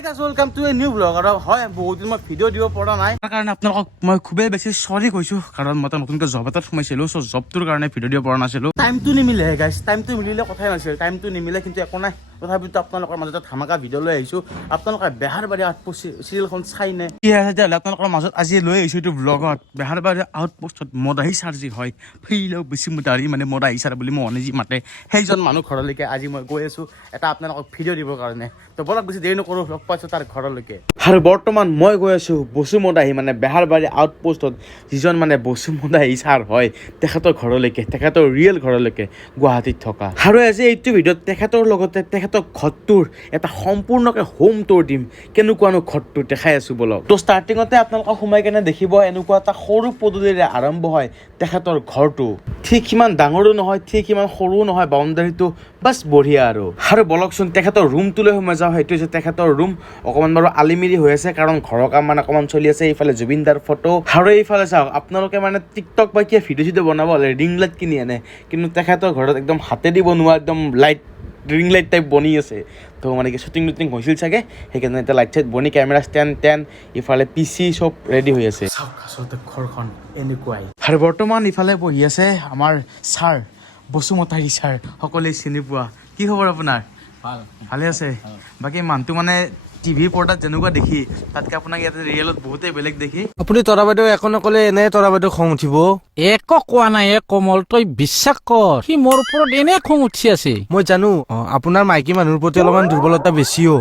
Welcome to a new blog আৰু হয় বহুত দিন মই ভিডিঅ' দিব পৰা নাই তাৰ কাৰণে আপোনালোকক মই খুবেই বেছি সৰি কৈছোঁ কাৰণ মই নতুনকৈ জব এটাত সোমাইছিলোঁ চ' জবটোৰ কাৰণে ভিডিঅ' দিব পৰা নাছিলোঁ টাইমটো নিমিলে গাইছ টাইমটো মিলিলে কথাই নাছিল টাইমটো নিমিলে কিন্তু একো নাই তথাপিতো আপোনালোকৰ মাজতে ধামাকা ভিডিঅ' লৈ আহিছোঁ আপোনালোকে বেহাৰবাৰী আউটপোষ্ট চিৰিয়েলখন চাই নে কি আছে তেতিয়াহ'লে আপোনালোকৰ মাজত আজি লৈ আহিছোঁ এইটো ব্লগত বেহাৰবাৰী আউটপোষ্টত মদাহী ছাৰ যি হয় ফেইলাও বেছি মুদাহী মানে মদাহী ছাৰ বুলি মনে যি মাতে সেইজন মানুহ ঘৰলৈকে আজি মই গৈ আছোঁ এটা আপোনালোকক ভিডিঅ' দিবৰ কাৰণে তো বলক বেছি দেৰি নকৰোঁ লগ পাইছোঁ তাৰ ঘৰলৈকে আৰু বৰ্তমান মই গৈ আছোঁ বসুমতাহী মানে বেহাৰবাৰী আউটপোষ্টত যিজন মানে বসুমতাহী ছাৰ হয় তেখেতৰ ঘৰলৈকে তেখেতৰ ৰিয়েল ঘৰলৈকে গুৱাহাটীত থকা আৰু আজি এইটো ভিডিঅ'ত তেখেতৰ লগতে তেখেতৰ ঘৰটোৰ এটা সম্পূৰ্ণকৈ হোম টুৰ দিম কেনেকুৱানো ঘৰটো দেখাই আছোঁ বলক তো ষ্টাৰ্টিঙতে আপোনালোকক সোমাই কেনে দেখিব এনেকুৱা এটা সৰু পদূলিৰে আৰম্ভ হয় তেখেতৰ ঘৰটো ঠিক সিমান ডাঙৰো নহয় ঠিক সিমান সৰুও নহয় বাউণ্ডাৰীটো বাছ বঢ়িয়া আৰু বলকচোন তেখেতৰ ৰুমটোলৈ সোমাই যাওঁ সেইটো হৈছে তেখেতৰ ৰুম অকণমান বাৰু আলিমিৰি হৈ আছে কাৰণ ঘৰৰ কাম মানে অকণমান চলি আছে এইফালে জুবিন দাৰ ফটো আৰু এইফালে চাওক আপোনালোকে মানে টিকটক বা কিবা ভিডিঅ' চিডিঅ' বনাব হ'লে ৰিং লাইট কিনি আনে কিন্তু তেখেতৰ ঘৰত একদম হাতেদি বনোৱা একদম লাইট ৰিং লাইট টাইপ বনি আছে তো মানে কি শ্বুটিং হৈছিল চাগে সেইকাৰণে এতিয়া লাইট চাইট বনি কেমেৰা ষ্টেণ্ড ইফালে PC চব ৰেডি হৈ আছে চাওক আচলতে ঘৰখন এনেকুৱাই আৰু বৰ্তমান ইফালে বহি আছে আমাৰ ছাৰ বসুমতাহী ছাৰ সকলোৱে চিনি পোৱা কি খবৰ আপোনাৰ ভালে আছে বাকী মানুহটো মানে টিভিৰ পৰ্দাত যেনেকুৱা দেখি তাতকে আপোনাক ইয়াতে ৰিয়েলত বহুতেই বেলেগ দেখি আপুনি তৰা বাইদেউ একো নকলে এনে তৰা বাইদেউ খং উঠিব একো কোৱা নাই কমল তই বিশ্বাস কৰ সি মোৰ ওপৰত এনে খং উঠি আছে মই জানো আপোনাৰ মাইকী মানুহৰ প্ৰতি অলপমান দুৰ্বলতা বেছিও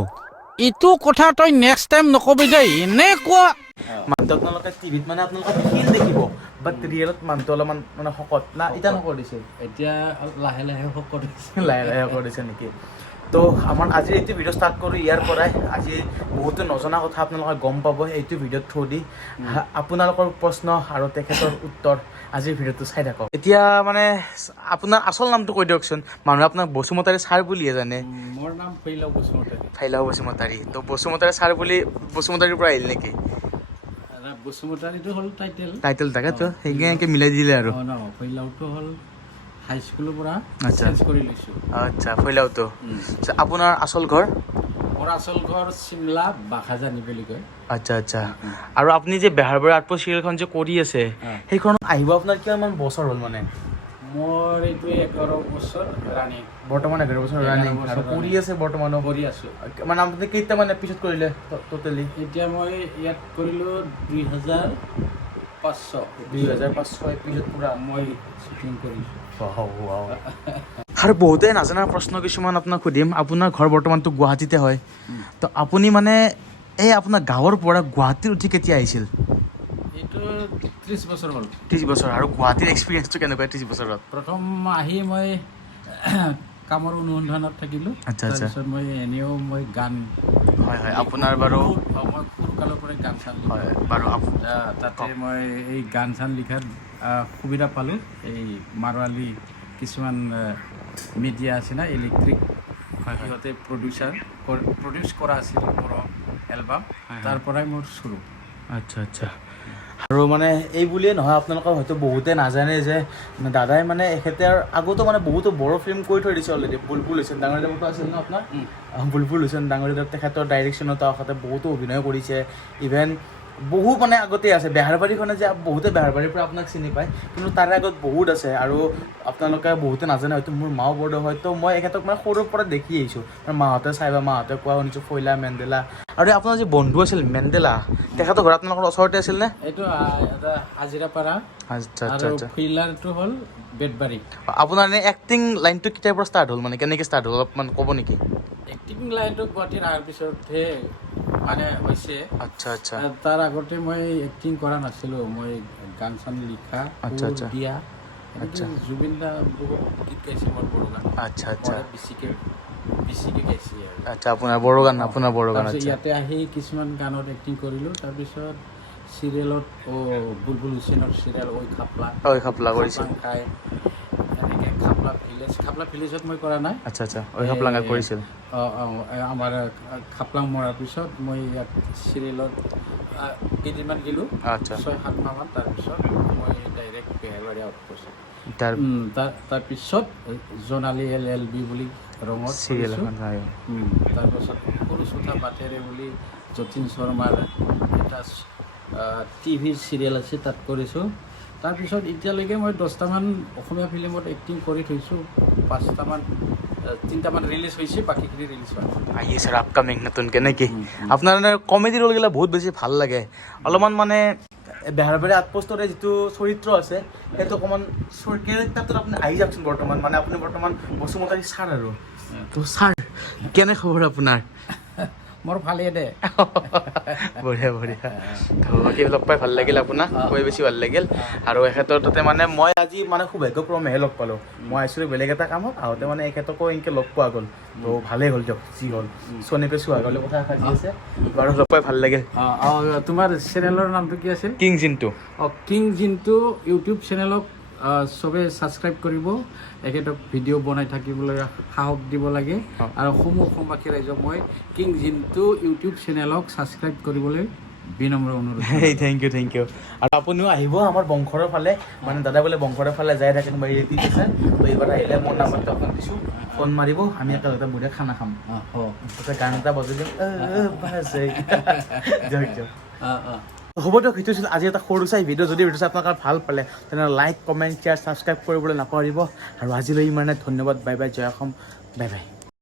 এইটো কথা তই নেক্সট টাইম নকবি দেই এনে কোৱা মানুহটো আপোনালোকে টিভিত মানে আপোনালোকে ফিল দেখিব বাট ৰিয়েলত মানুহটো অলপমান মানে শকত না এতিয়া নকৰিছে এতিয়া লাহে লাহে শকত লাহে কৰিছে নেকি তো আমাৰ আজিৰ এইটো ভিডিঅ' ষ্টাৰ্ট কৰোঁ ইয়াৰ পৰাই আজি বহুতো নজনা কথা আপোনালোকে গম পাব এইটো ভিডিঅ'ত থ্ৰু দি আপোনালোকৰ প্ৰশ্ন আৰু তেখেতৰ উত্তৰ আজিৰ ভিডিঅ'টো চাই থাকক এতিয়া মানে আপোনাৰ আচল নামটো কৈ দিয়কচোন মানুহে আপোনাক বসুমতাৰী ছাৰ বুলিয়ে জানে মোৰ নাম ফেইলাও বসুমতাৰী ফেইলাও বসুমতাৰী তো বসুমতাৰী ছাৰ বুলি বসুমতাৰীৰ পৰা আহিল নেকি বসুমতাৰীটো হ'ল টাইটেল তাকেতো সেইকাৰণে মিলাই দিলে আৰু ফেইলাওটো হ'ল হাই স্কুলৰ পৰা আচ্ছা চেঞ্জ কৰি লৈছোঁ আচ্ছা ফেইলাওটো আপোনাৰ আচল ঘৰ মোৰ আচল ঘৰ চিমলা বাঘাজানি বুলি কয় আচ্ছা আৰু আপুনি যে বেহাৰবাৰী আউটপোষ্ট চিৰিয়েলখন যে কৰি আছে সেইখন আহিব আপোনাৰ কিমান বছৰ হ'ল মানে মোৰ এইটো 11 বছৰ ৰানিং বৰ্তমান 11 বছৰ ৰানিং আৰু কৰি আছে বৰ্তমানো কৰি আছোঁ মানে আপুনি কেইটামান এপিছড কৰিলে টোটেলি এতিয়া মই ইয়াত কৰিলোঁ 2500 এপিছড পুৰা মই শ্বুটিং কৰিছোঁ আৰু বহুতে নাজানা প্ৰশ্ন কিছুমান আপোনাক সুধিম আপোনাৰ ঘৰ বৰ্তমানতো গুৱাহাটীতে হয় তো আপুনি মানে এই আপোনাৰ গাঁৱৰ পৰা গুৱাহাটীত উঠি কেতিয়া আহিছিল এইটো 30 বছৰ হ'ল 30 বছৰ আৰু গুৱাহাটীৰ এক্সপিৰিয়েঞ্চটো কেনেকুৱা 30 বছৰত প্ৰথম আহি মই কামৰ অনুসন্ধানত থাকিলোঁ তাৰপিছত মই এনেও মই গান হয় আপোনাৰ বাৰু মই সৰুকালৰ পৰাই গান চান হয় বাৰু তাতে মই এই গান চান লিখাত সুবিধা পালোঁ এই মাৰোৱালী কিছুমান মিডিয়া আছে না ইলেক্ট্ৰিক সিহঁতে প্ৰডিউচ কৰা আছিল মোৰ এলবাম তাৰ পৰাই মোৰ চুৰু আচ্ছা আৰু মানে এই বুলিয়ে নহয় আপোনালোকৰ হয়তো বহুতে নাজানে যে দাদাই মানে এখেতে আগতো মানে বহুতো বড়ো ফিল্ম কৰি থৈ দিছে অলৰেডি বুলবুল হুছেইন ডাঙৰীয়া দেৱতো আছিল ন আপোনাৰ বুলবুল হুছেইন ডাঙৰীয়া তেখেতৰ ডাইৰেকশ্যনত তেখেতে বহুতো অভিনয় কৰিছে ইভেন বহু মানে আগতে আছে বেহাৰবাৰীখনে যে বহুতে বেহাৰবাৰীৰ পৰা আপোনাক চিনি পায় কিন্তু তাৰে আগত বহুত আছে আৰু আপোনালোকে বহুতে নাজানে হয়তো মোৰ মাও বৰদেউ হয়তো মই এখেতক মানে সৰুৰ পৰা দেখি আহিছোঁ মাহঁতে চাই বা মাহঁতে কোৱা শুনিছোঁ ফৈলা মেণ্ডেলা আৰু আপোনাৰ যি বন্ধু আছিল মেণ্ডেলা তেখেতৰ ঘৰ আপোনালোকৰ ওচৰতে আছিল নে এইটো হাজিৰাপাৰা আচ্ছা ফিলাৰটো হ'ল বেতবাৰী আপোনাৰ এনে এক্টিং লাইনটো কেতিয়াৰ পৰা ষ্টাৰ্ট হ'ল মানে কেনেকৈ ষ্টাৰ্ট হ'ল অলপমান ক'ব নেকি এক্টিং লাইনটো গুৱাহাটীত অহাৰ পিছতহে মানে হৈছে আচ্ছা তাৰ আগতে মই এক্টিং কৰা নাছিলোঁ মই গান চান লিখা দিয়া জুবিন দা বহুত গীত গাইছে মোৰ বড়ো গান আচ্ছা বেছিকৈ গাইছে আচ্ছা আপোনাৰ বড়ো গান ইয়াতে আহি কিছুমান গানত এক্টিং কৰিলোঁ তাৰপিছত চিৰিয়েলত বুলবুল হুছেইনৰ চিৰিয়েল ঐ খাপলা কৰিছে এনেকৈ খাপলা ভিলেজত মই কৰা নাই আচ্ছা ঐ খাপলাঙা কৰিছিল আমাৰ খাপলাং মৰাৰ পিছত মই ইয়াত চিৰিয়েলত কেইদিনমান গ'লোঁ 6-7 মাহমান তাৰপিছত মই ডাইৰেক্ট বেহাৰবাৰী আউটপোষ্ট তাৰপিছত জোনালী LLB বুলি ৰঙত চিৰিয়েল এখন তাৰপিছত সৰু চৌথা বাটেৰে বুলি যতীন শৰ্মাৰ এটা টিভিৰ চিৰিয়েল আছে তাত কৰিছোঁ। তাৰপিছত এতিয়ালৈকে মই 10টামান অসমীয়া ফিল্মত এক্টিং কৰি থৈছোঁ, 3টামান ৰিলিজ হৈছে, বাকীখিনি ৰিলিজ হোৱা নাই। আহি আছে আপকামিং নতুনকৈ নেকি? আপোনাৰ কমেডি ৰ'লগিলা বহুত বেছি ভাল লাগে। অলপমান মানে বেহাৰবাৰী আউটপোষ্টৰে যিটো চৰিত্ৰ আছে সেইটো অকণমান কেৰেক্টাৰটোত আপুনি আহি যাওকচোন। বৰ্তমান মানে আপুনি বৰ্তমান বসুমতাৰী ছাৰ আৰু তো ছাৰ কেনে খবৰ আপোনাৰ? মোৰ ভালেই দে। বঢ়িয়া বঢ়িয়া। তো বাকী লগ পাই ভাল লাগিল আপোনাক, খুবেই বেছি ভাল লাগিল। আৰু এখেতৰ তাতে মানে মই আজি মানে সৌভাগ্যক্ৰমেহে লগ পালোঁ। মই আহিছিলোঁ বেলেগ এটা কামত, আহোঁতে মানে এখেতকো এনেকৈ লগ পোৱা গ'ল। তো ভালেই হ'ল দিয়ক যি হ'ল। চনীপে চুহাগলৈ কথা সাজি আছে বাৰু, লগ পাই ভাল লাগিল। তোমাৰ চেনেলৰ নামটো কি আছিল? King Jintu. King Jintu YouTube চেনেলক চবে ছাবস্ক্ৰাইব কৰিব। এখেতক ভিডিঅ' বনাই থাকিবলৈ সাহস দিব লাগে। আৰু অসমবাসী ৰাইজক মই কিং জিন্তু ইউটিউব চেনেলক ছাবস্ক্ৰাইব কৰিবলৈ বিনম্ৰ অনুৰোধ। Thank you. আৰু আপুনিও আহিব আমাৰ বংশৰৰ ফালে, মানে দাদা বোলে বংশৰৰ ফালে যাই থাকে কোনোবা ৰিলেটিভ আছে। তো এইবাৰ আহিলে মোৰ নাম্বাৰটো আপোনাক দিছোঁ, ফোন মাৰিব, আমি একেলগে বঢ়িয়া খানা খাম। তাতে গান এটা বজাই দিম। হ'ব দিয়ক, সেইটো আছিল আজি এটা সৰু চাই ভিডিঅ'। যদি ভিডিঅ' আপোনালোকে ভাল পালে তেনেহ'লে লাইক, কমেণ্ট, শ্বেয়াৰ, ছাবস্ক্ৰাইব কৰিবলৈ নাপাহৰিব। আৰু আজিলৈ ইমানে ধন্যবাদ। বাই বাই, জয় অসম, বাই বাই।